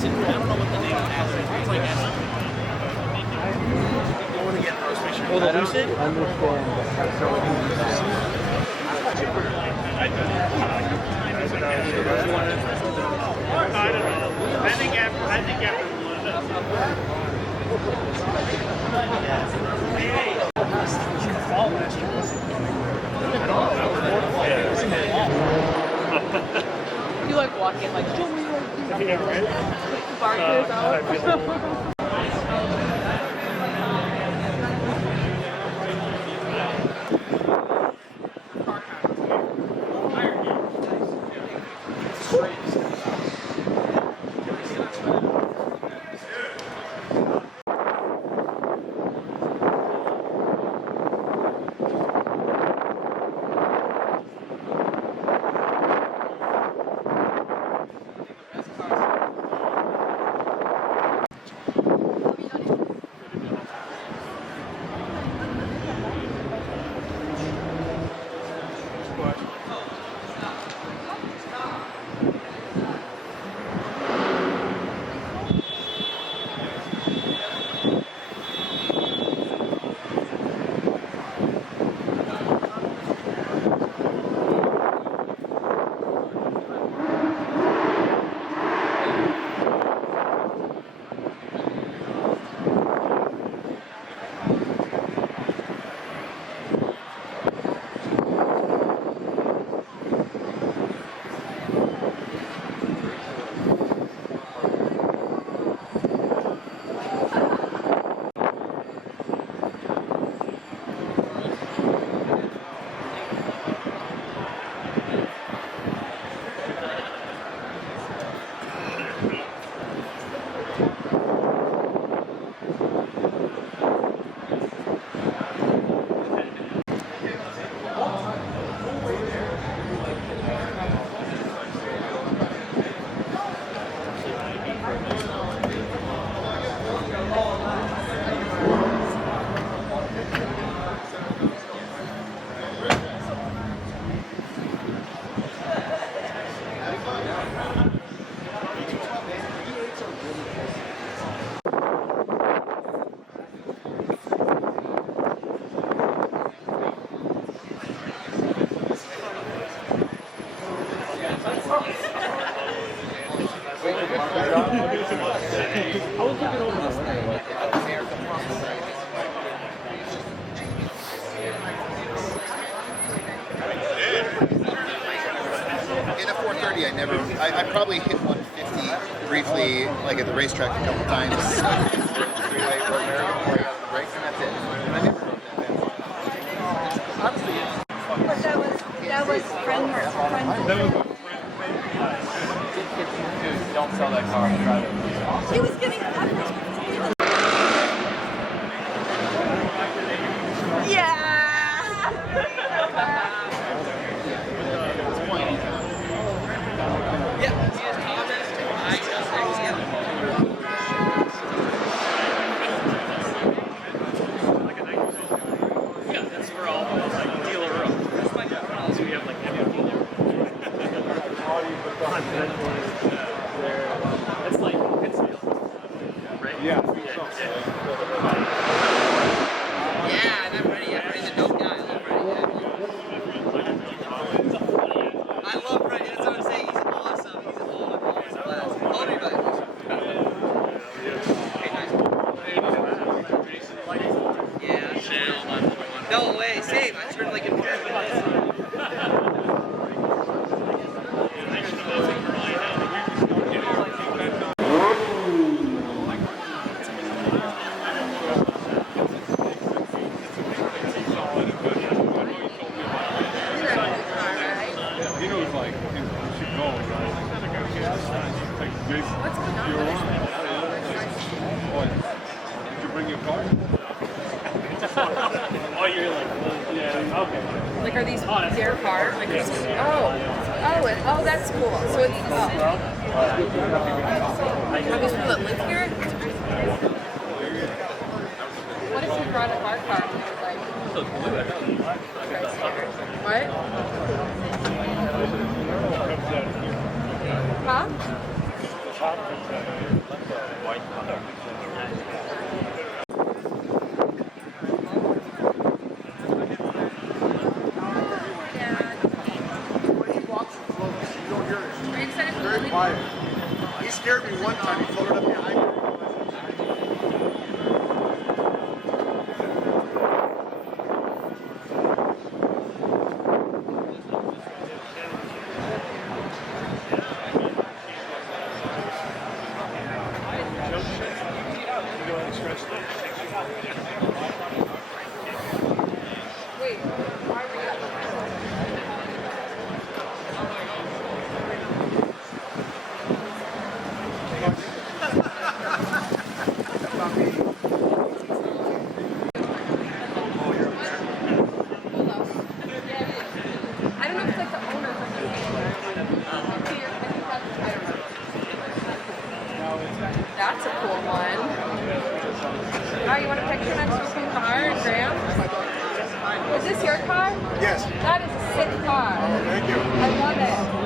acid. I don't know what the name of acid is. It's like acid. I want to get those pictures. Oh, the lucid? I don't know. I think after fall last year. You like walking like show me your Yeah, right? barcode out. I probably hit 150 briefly, like at the racetrack a couple times. Three-way road marathon, right, and that's it. And I never rode that fast. Honestly, but that was friends. Dude, don't sell that car. Drive it. He was getting yeah. No way, same. I turned like in 5 minutes. What's going on? Did you bring your car? Oh, you're like, yeah, okay. Like, are these their cars? Like, oh, that's cool. So it's are these people that live here? What if you brought a bar car? What? Huh? He scared me one time. He floated up behind me. Wait, why are we I don't know if it's like the owner or the That's a cool one. Oh, you want a picture next to your car, Graham? Is this your car? Yes. That is a sick car. Thank you. I love it.